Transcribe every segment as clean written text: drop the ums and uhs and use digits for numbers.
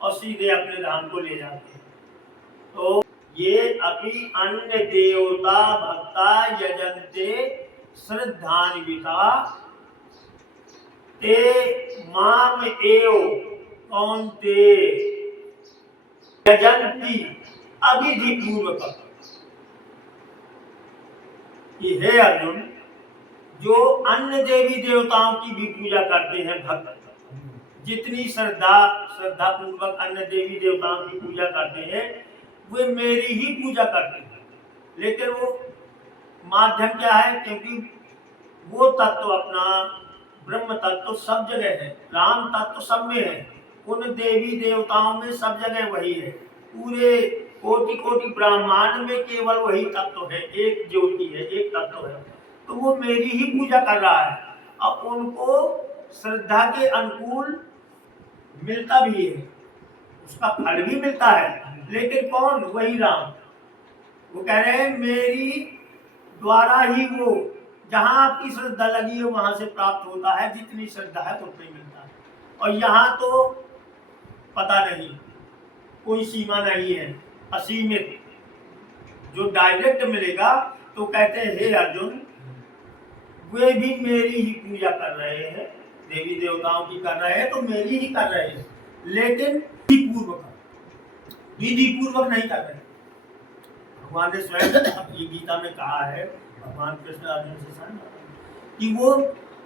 और सीधे अपने धाम को ले जाते हैं। तो ये अपि अन्य देवता भक्ता यजन्ते श्रद्धान्विता ते माम एव कौन्ते यजन्ति अविधि पूर्वक। ये है अर्जुन, जो अन्य देवी देवताओं की भी पूजा करते हैं भक्त, जितनी श्रद्धा पूर्वक अन्य देवी देवताओं की पूजा करते हैं वे मेरी ही पूजा करते हैं। लेकिन वो माध्यम क्या है? क्योंकि वो तत्व अपना ब्रह्म तत्व सब जगह है, राम तत्व सब में है, उन देवी देवताओं में सब जगह वही है। पूरे कोटि कोटि ब्रह्मांड में केवल वही तत्व है, एक ज्योति है, एक तत्व है। तो वो मेरी ही पूजा कर रहा है। अब उनको श्रद्धा के अनुकूल मिलता भी है, उसका फल भी मिलता है। लेकिन कौन? वही राम। वो कह रहे हैं मेरी द्वारा ही वो, जहां आपकी श्रद्धा लगी है वहां से प्राप्त होता है, जितनी श्रद्धा है उतना मिलता है। और यहाँ तो पता नहीं, कोई सीमा नहीं है, असीमित। जो डायरेक्ट मिलेगा तो कहते हैं हे अर्जुन, वे भी मेरी ही पूजा कर रहे हैं, देवी देवताओं की कर रहे हैं तो मेरी ही कर रहे हैं, लेकिन विधि पूर्वक नहीं कर रहे। भगवान ने स्वयं ये गीता में कहा है, भगवान कृष्ण अर्जुन से कि वो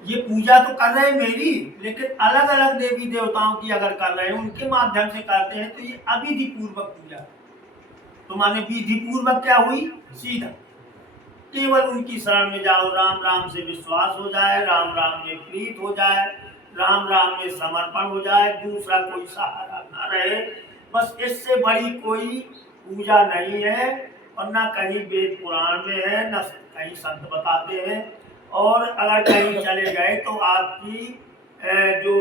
ये पूजा तो कर रहे हैं मेरी, लेकिन अलग अलग देवी देवताओं की अगर कर रहे हैं, उनके माध्यम से करते हैं तो ये अविधि पूर्वक पूजा। तो माने विधि पूर्वक क्या हुई? सीधा केवल उनकी शरण में जाओ, राम राम से विश्वास हो जाए, राम राम में प्रीत हो जाए, राम राम में समर्पण हो जाए, दूसरा कोई सहारा ना रहे। बस इससे बड़ी कोई पूजा नहीं है, और ना कहीं वेद पुराण में है, न कहीं संत बताते हैं। और अगर कहीं चले गए तो आपकी जो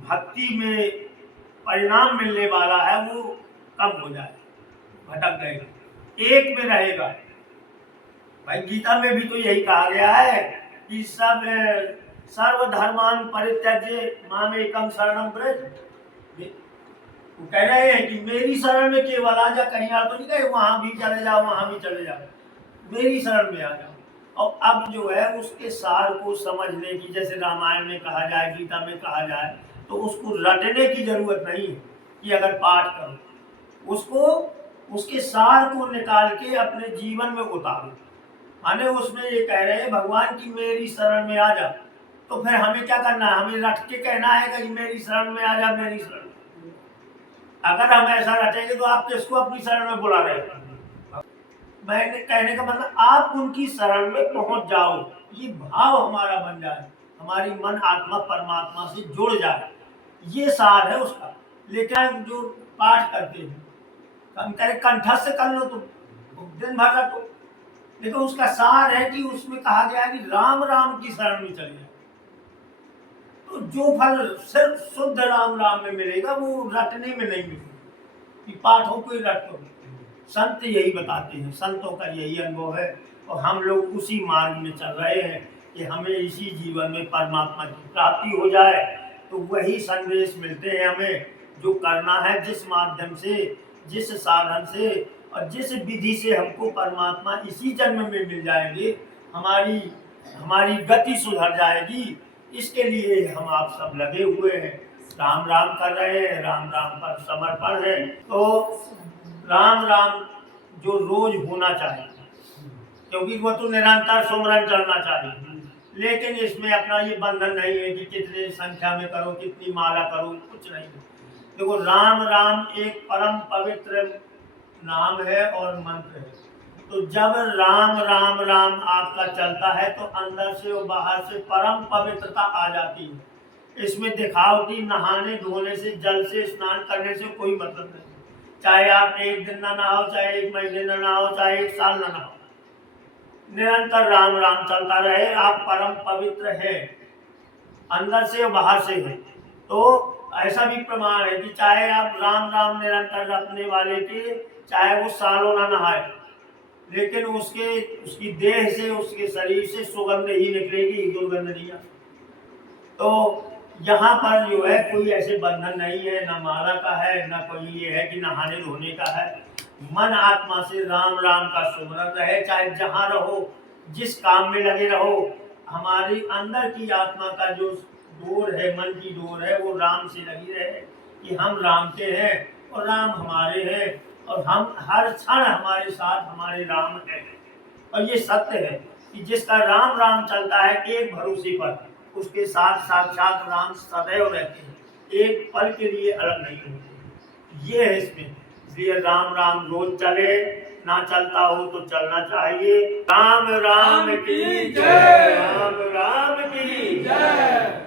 भक्ति में परिणाम मिलने वाला है वो कम हो जाए, भटक जाएगा, एक में रहेगा। भाई गीता में भी तो यही कहा गया है कि सब सर्वधर्मान परित्यज्य मामेकम शरणम व्रज। वो कह रहे हैं कि मेरी शरण में केवल आ जा, कहीं और तो नहीं कहे वहां भी चले जाओ, वहां भी चले जाओ, मेरी शरण में आ जाओ। और अब जो है उसके सार को समझने की, जैसे रामायण में कहा जाए, गीता में कहा जाए, तो उसको रटने की जरूरत नहीं है कि अगर पाठ करो, उसको उसके सार को निकाल के अपने जीवन में उतारो। माने उसमें ये कह रहे हैं भगवान की मेरी शरण में आ जा, तो फिर हमें क्या करना है? हमें रट के कहना है कि मेरी शरण में आ जा, मेरी शरण। अगर हम ऐसा रटेंगे तो आप किसको अपनी शरण में बुला रहे हैं? मैंने कहने का मतलब आप उनकी शरण में पहुंच जाओ, ये भाव हमारा बन जाए, हमारी मन आत्मा परमात्मा से जुड़ जाए, ये सार है उसका। लेकिन जो पाठ करते हैं, हम कह रहे कंठस्थ कर लो तो दिन भर रटो, लेकिन उसका सार है कि उसमें कहा गया है कि राम राम की शरण में चले जाओ, तो जो फल सिर्फ शुद्ध राम राम में मिलेगा वो रटने में नहीं मिलेगा कि पाठों को रट करो। संत यही बताते हैं, संतों का यही अनुभव है, और हम लोग उसी मार्ग में चल रहे हैं कि हमें इसी जीवन में परमात्मा की प्राप्ति हो जाए। तो वही संदेश मिलते हैं हमें, जो करना है, जिस माध्यम से, जिस साधन से और जिस विधि से हमको परमात्मा इसी जन्म में मिल जाएंगे, हमारी गति सुधर जाएगी। इसके लिए हम आप सब लगे हुए हैं, राम राम कर रहे हैं, राम राम पर समर्पण है। तो राम राम जो रोज होना चाहिए, क्योंकि वो तो निरंतर सुमरन चलना चाहिए, लेकिन इसमें अपना ये बंधन नहीं है कि कितने संख्या में करो, कितनी माला करो, कुछ नहीं। देखो राम राम एक परम पवित्र नाम है और मंत्र है। तो जब राम राम राम आपका चलता है तो अंदर से और बाहर से परम पवित्रता आ जाती है। इसमें दिखावटी नहाने धोने से, जल से स्नान करने से कोई मतलब नहीं। चाहे आप एक दिन ना नहाओ, चाहे एक महीने ना नहाओ, चाहे एक साल ना नहाओ, निरंतर राम राम चलता रहे, आप परम पवित्र है, अंदर से और बाहर से है। तो ऐसा भी प्रमाण है कि चाहे आप राम राम निरंतर रखने वाले के, चाहे वो सालों ना नहाए, लेकिन उसकी देह से, उसके शरीर से सुगंध ही निकलेगी, दुर्गंध नहीं। तो यहाँ पर जो है कोई ऐसे बंधन नहीं है, न माला का है, न कोई ये है कि नहाने धोने का है। मन आत्मा से राम राम का सुमरन रहे, चाहे जहाँ रहो, जिस काम में लगे रहो। हमारी अंदर की आत्मा का जो डोर है, मन की डोर है, वो राम से लगी रहे कि हम राम के हैं और राम हमारे हैं, और हम हर क्षण हमारे साथ हमारे राम हैं। और ये सत्य है कि जिसका राम राम चलता है एक भरोसे पर, उसके साथ साक्षात राम सदैव रहते हैं, एक पल के लिए अलग नहीं होते। ये है इसमें, इसलिए राम राम रोज चले, ना चलता हो तो चलना चाहिए। राम राम की जय, राम राम की जय।